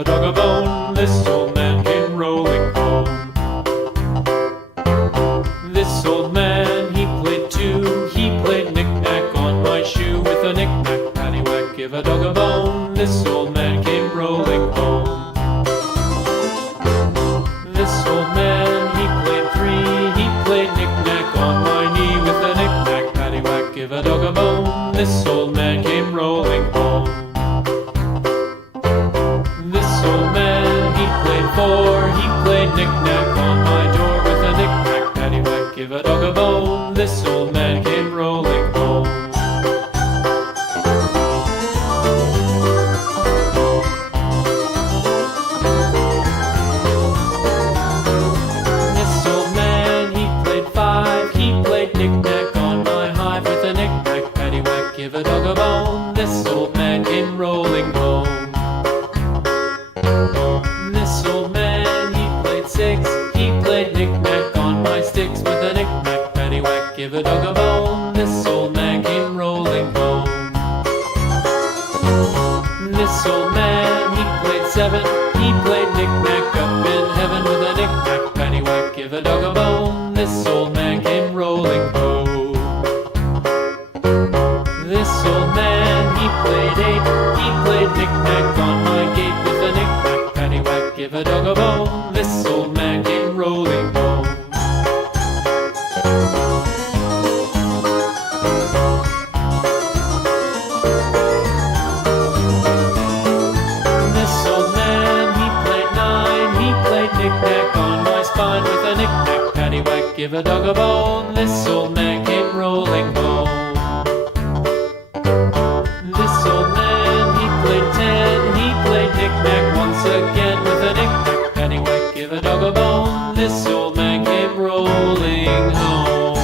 a dog a bone. This old man came rolling home. This old man, he played too. He played knick-knack on my shoe. With a knick-knack, paddywhack, give a dog a bone. This old man came rolling home. This old man, he played three. He played knick-knack on my knee. With a knick-knack, paddywhack, give a dog a bone. This old man came rolling home. This old man, he played four. He played knick-knack on my door. With a knick-knack, paddywhack, give a dog a bone. This old man came rolling home. This old man, he played five. He played knick-knack on my hive. With a knick-knack, paddywhack, give a dog a bone. This old man came rolling home. This old man, he played six. He played knick-knack on my sticks. With a knick-knack, paddywhack, give a dog a bone. This old man came rolling home. This old man, he played seven. He played knick-knack up in heaven. With a knick-knack, paddywhack, give a dog a bone. This old man came rolling home. This old man, he played eight. He played knick-knack on my gate. With a knick-knack, paddywhack, give a dog a bone. This old man came rolling home. This old man, he played nine. He played knick-knack on my spine. With a knick-knack, paddywhack, give a dog a bone. This old man came rolling home. This old man, he played ten. He played knick-knack once again. With a knick-knack, paddywhack, give a dog a bone. This old man came rolling home.